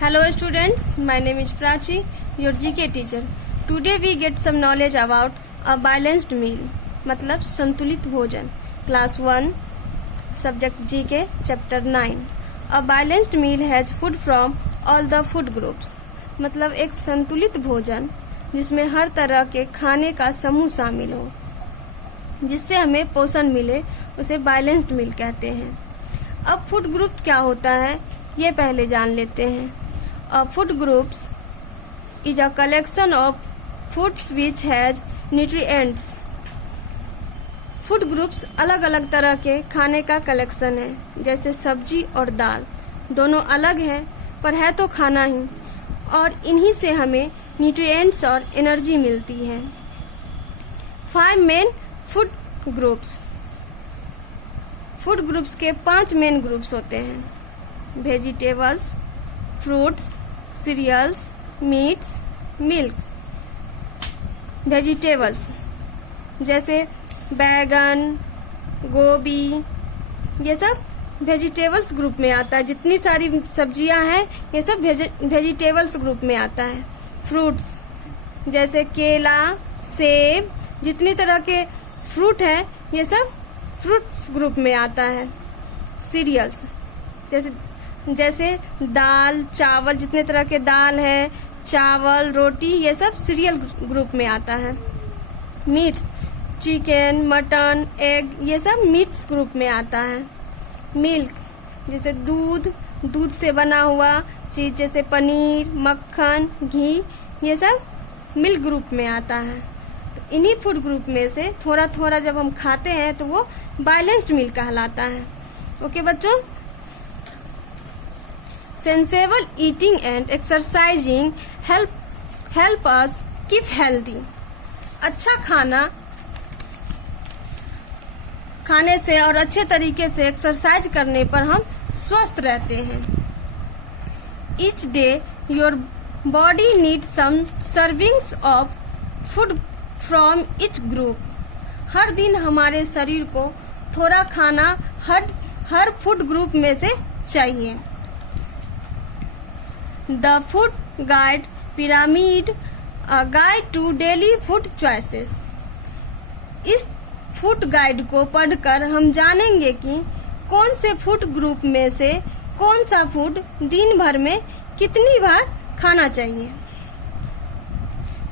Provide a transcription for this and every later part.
Hello students, my name is Prachi, your GK teacher. Today we get some knowledge about a balanced meal, मतलब संतुलित भोजन. Class 1, Subject GK, Chapter 9. A balanced meal has food from all the food groups. मतलब एक संतुलित भोजन जिसमें हर तरह के खाने का समूह शामिल हो, जिससे हमें पोषण मिले, उसे बैलेंस्ड मील कहते हैं. अब फूड ग्रुप क्या होता है ये पहले जान लेते हैं. A food groups is a collection of foods which has nutrients. Food groups अलग अलग तरह के खाने का कलेक्शन है, जैसे सब्जी और दाल. दोनों अलग हैं पर है तो खाना ही, और इन्हीं से हमें न्यूट्रिएंट्स और एनर्जी मिलती है. 5 main food groups. Food groups के 5 मेन ग्रुप्स होते हैं. Vegetables, fruits, cereals, meats, milks. Vegetables जैसे बैगन, गोभी, ये सब वेजिटेबल्स ग्रुप में आता है. जितनी सारी सब्जियां हैं ये सब वेजिटेबल्स ग्रुप में आता है. फ्रूट्स जैसे केला, सेब, जितनी तरह के फ्रूट हैं ये सब फ्रूट्स ग्रुप में आता है. सीरियल्स जैसे दाल, चावल, जितने तरह के दाल है, चावल, रोटी, ये सब सीरियल ग्रुप में आता है. मीट्स चिकन, मटन, एग, ये सब मीट्स ग्रुप में आता है. मिल्क जैसे दूध से बना हुआ चीज जैसे पनीर, मक्खन, घी, ये सब मिल्क ग्रुप में आता है. तो इन्हीं फूड ग्रुप में से थोड़ा थोड़ा जब हम खाते हैं तो वो बैलेंस्ड मील कहलाता है. ओके बच्चों. Sensible eating and exercising help us keep healthy. अच्छा खाने से और अच्छे तरीके से एक्सरसाइज करने पर हम स्वस्थ रहते हैं. Each day your body needs some servings of food from each group. हर दिन हमारे शरीर को थोड़ा खाना हर फूड ग्रुप में से चाहिए. The Food Guide Pyramid, a guide to daily food choices. इस फूड गाइड को पढ़कर हम जानेंगे कि कौन से फूड ग्रुप में से कौन सा फूड दिन भर में कितनी बार खाना चाहिए.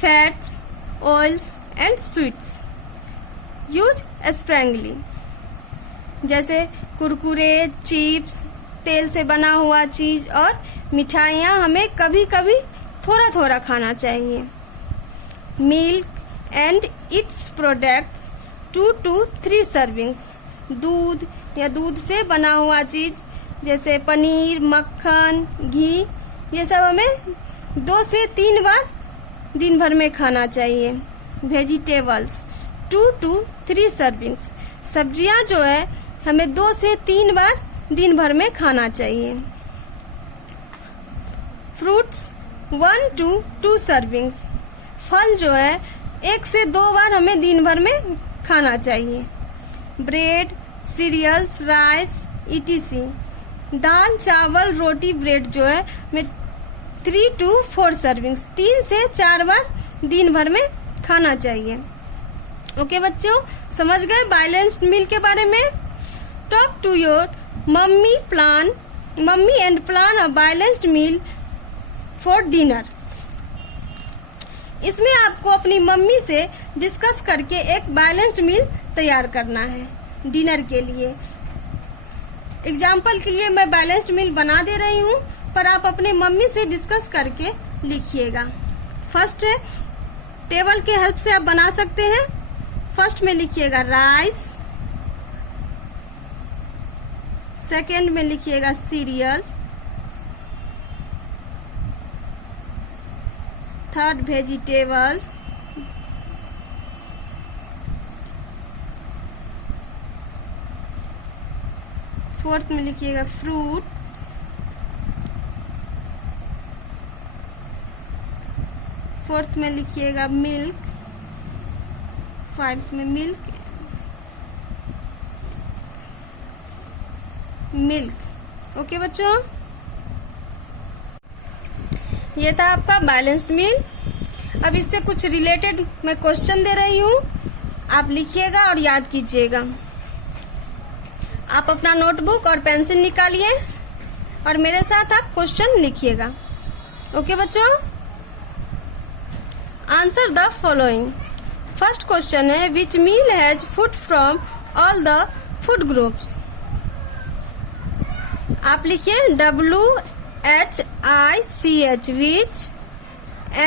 Fats, oils and sweets use sparingly. जैसे कुरकुरे, चिप्स, तेल से बना हुआ चीज और मिठाइयाँ हमें कभी कभी थोड़ा थोड़ा खाना चाहिए. Milk and its products 2 to 3 servings. दूध या दूध से बना हुआ चीज जैसे पनीर, मक्खन, घी, ये सब हमें 2 से 3 बार दिन भर में खाना चाहिए. Vegetables 2 to 3 servings. सब्जियां जो है हमें 2 से 3 बार दिन भर में खाना चाहिए. Fruits 1 to 2 servings. फल जो है 1 से 2 बार हमें दिन भर में खाना चाहिए. Bread, cereals, rice, etc. दाल, चावल, रोटी, ब्रेड जो है हमें 3 to 4 सर्विंग्स, 3 से 4 बार दिन भर में खाना चाहिए. ओके बच्चों, समझ गए बैलेंस्ड मील के बारे में. Talk to your mummy and plan a balanced meal for dinner. इसमें आपको अपनी मम्मी से डिस्कस करके एक बैलेंस्ड मील तैयार करना है डिनर के लिए. एग्जाम्पल के लिए मैं बैलेंस्ड मील बना दे रही हूँ, पर आप अपने मम्मी से डिस्कस करके लिखिएगा. फर्स्ट है, टेबल के हेल्प से आप बना सकते हैं. फर्स्ट में लिखिएगा राइस, सेकेंड में लिखिएगा सीरियल, थर्ड वेजिटेबल्स, फोर्थ में लिखिएगा फ्रूट, फोर्थ में लिखिएगा मिल्क, 5 में मिल्क. ओके बच्चों. ये था आपका बैलेंस्ड मील। अब इससे कुछ रिलेटेड मैं क्वेश्चन दे रही हूँ, आप लिखिएगा और याद कीजिएगा। आप अपना नोटबुक और पेंसिल निकालिए और मेरे साथ आप क्वेश्चन लिखिएगा। ओके बच्चों, answer the following. First question है which meal has food from all the food groups. आप लिखिए WHICH which,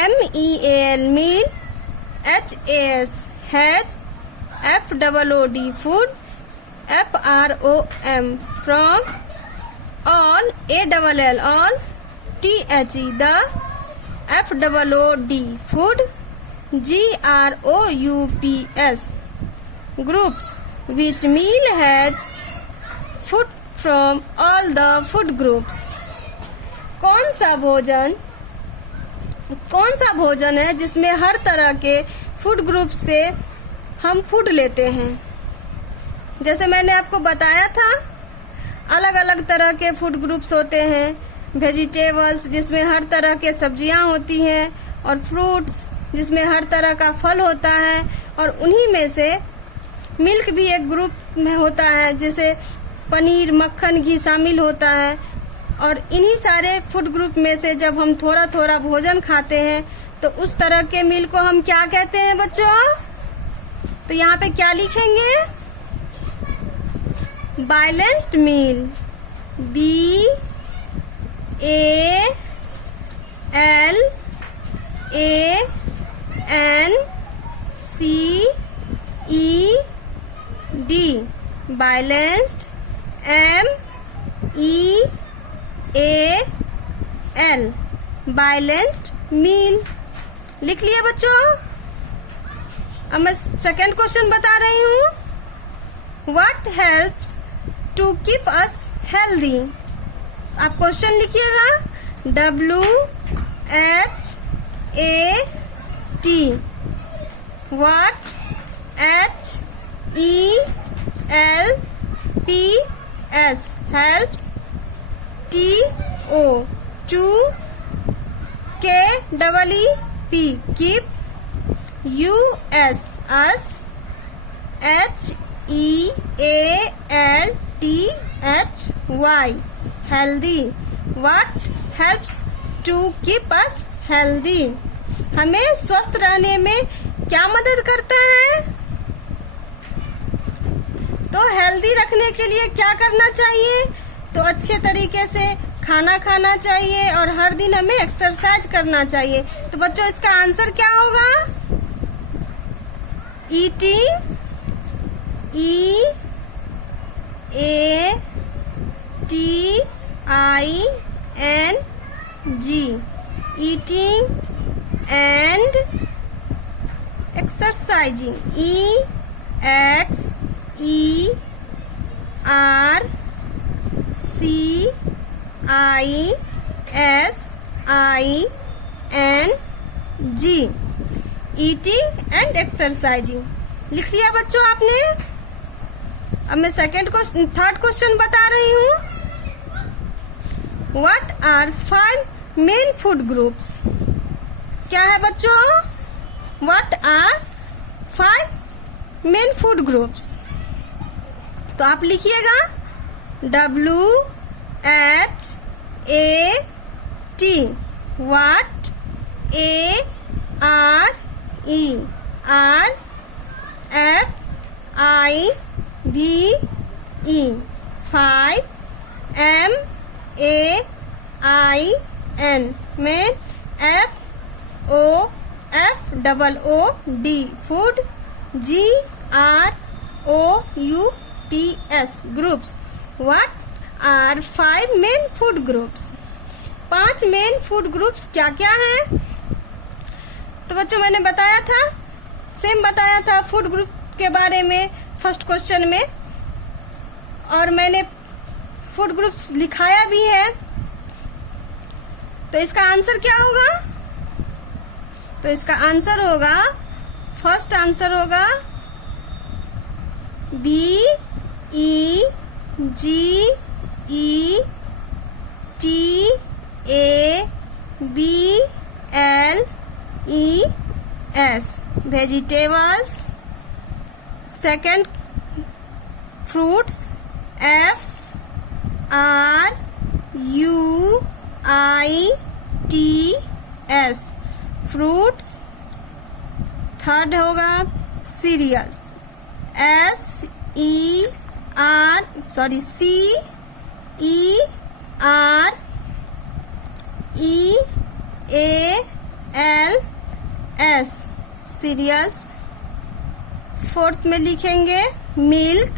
MEAL meal, HAS has, FOOD food, FROM from, all ALL all, THE the, FOOD food, GROUPS groups which meal has food from all the food groups। कौन सा भोजन है जिसमें हर तरह के food group से हम फूड लेते हैं। जैसे मैंने आपको बताया था, अलग अलग तरह के फूड ग्रुप्स होते हैं। वेजिटेबल्स जिसमें हर तरह के सब्जियां होती हैं, और फ्रूट्स जिसमें हर तरह का फल होता है, और उन्हीं में से मिल्क भी एक ग्रुप में होता है, जैसे पनीर, मक्खन, घी शामिल होता है। और इन्हीं सारे फूड ग्रुप में से जब हम थोड़ा थोड़ा भोजन खाते हैं तो उस तरह के मील को हम क्या कहते हैं बच्चों? तो यहाँ पे क्या लिखेंगे? बैलेंस्ड मील, BALANCED, बैलेंस्ड, MEAL, बैलेंस्ड मील। लिख लिया बच्चों? अब मैं सेकेंड क्वेश्चन बता रही हूँ। What helps to keep us healthy. आप क्वेश्चन लिखिएगा WHAT, what, HELPS, helps, TO, to, KEEP, keep, US, us, HEALTHY, healthy। What helps to keep us healthy? हमें स्वस्थ रहने में क्या मदद करता है? तो हेल्दी रखने के लिए क्या करना चाहिए? तो अच्छे तरीके से खाना खाना चाहिए और हर दिन हमें एक्सरसाइज करना चाहिए। तो बच्चों इसका आंसर क्या होगा? Eating, EATING, eating and exercising, EXERCISING, eating and exercising. लिख लिया बच्चों आपने? अब मैं थर्ड क्वेश्चन बता रही हूँ। What are 5 main food groups? क्या है बच्चों? What are 5 main food groups? तो आप लिखिएगा WHAT, what, ARERFIVE, 5, MAIN, main, FOOD, food, GROUPS, groups. What are 5 main food groups? 5 main food groups क्या क्या हैं? तो बच्चों मैंने बताया था, सेम बताया था फूड ग्रुप के बारे में फर्स्ट क्वेश्चन में, और मैंने फूड ग्रुप्स लिखाया भी है। तो इसका आंसर क्या होगा? तो इसका आंसर होगा, फर्स्ट आंसर होगा BEGETABLE, BLES vegetables. Second, fruits, FRUITS fruits. Third होगा cereals, CEREALS cereals. फोर्थ में लिखेंगे मिल्क,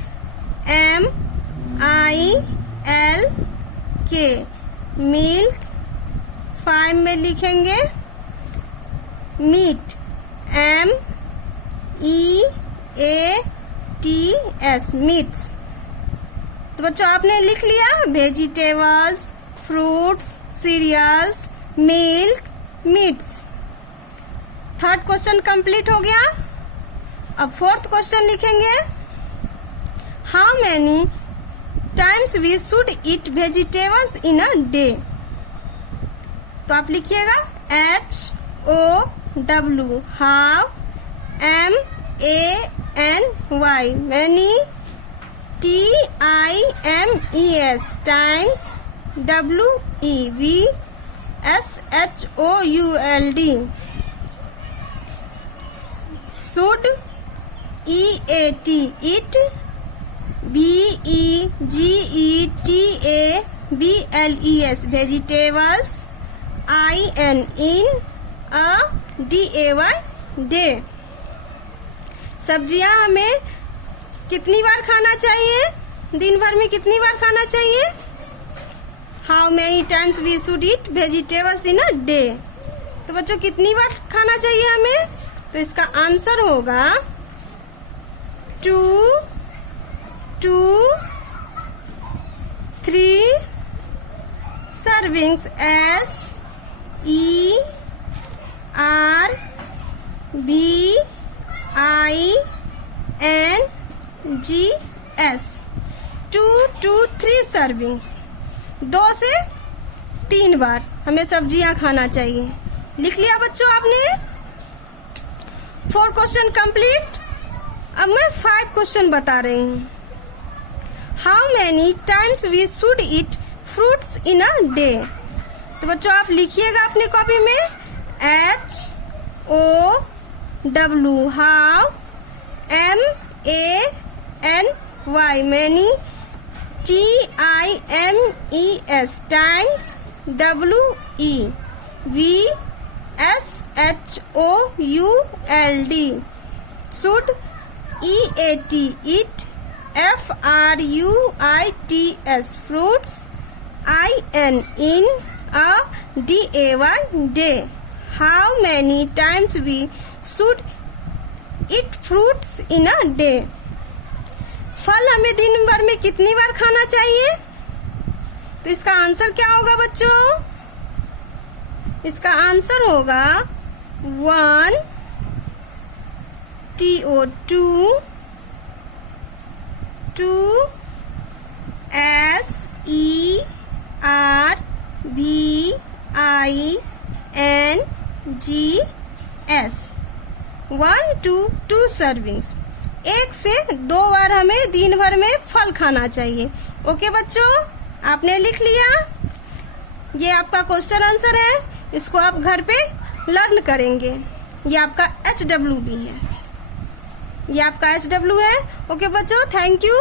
MILK मिल्क. 5 में लिखेंगे मीट, MEATS मीट्स. तो बच्चों आपने लिख लिया vegetables, fruits, cereals, milk, meats. Third question complete हो गया. अब फोर्थ क्वेश्चन लिखेंगे how many times we should eat vegetables in a day. तो आप लिखिएगा HOW how, MANY many, TIMES times, WEVSHOULD should, EAT eat, VEGETABLES vegetables, IN a DAY day. सब्जियां हमें कितनी बार खाना चाहिए, दिन भर में कितनी बार खाना चाहिए. How many times we should eat vegetables in a day. तो बच्चों कितनी बार खाना चाहिए हमें. तो इसका आंसर होगा 2 to 3 servings. SERVINGS 2 to 3 servings. 2 से 3 बार हमें सब्जियां खाना चाहिए. लिख लिया बच्चों आपने. 4 क्वेश्चन कंप्लीट. अब मैं 5 क्वेश्चन बता रही हूँ. How many times we should eat fruits in a day. तो बच्चों आप लिखिएगा अपने कॉपी में HOW how, MANY many, TIMES times, WEVSHOULD should, EAT eat, FRUITS fruits, IN a DAY day. How many times we should eat fruits in a day. फल हमें दिन भर में कितनी बार खाना चाहिए. तो इसका आंसर क्या होगा बच्चों. इसका आंसर होगा 1 TO2 2 SERVINGS 1 to 2 सर्विंग्स. 1 से 2 बार हमें दिन भर में फल खाना चाहिए. ओके बच्चों आपने लिख लिया. ये आपका क्वेश्चन आंसर है. इसको आप घर पे लर्न करेंगे. ये आपका HW भी है. ये आपका HW है. ओके बच्चों थैंक यू.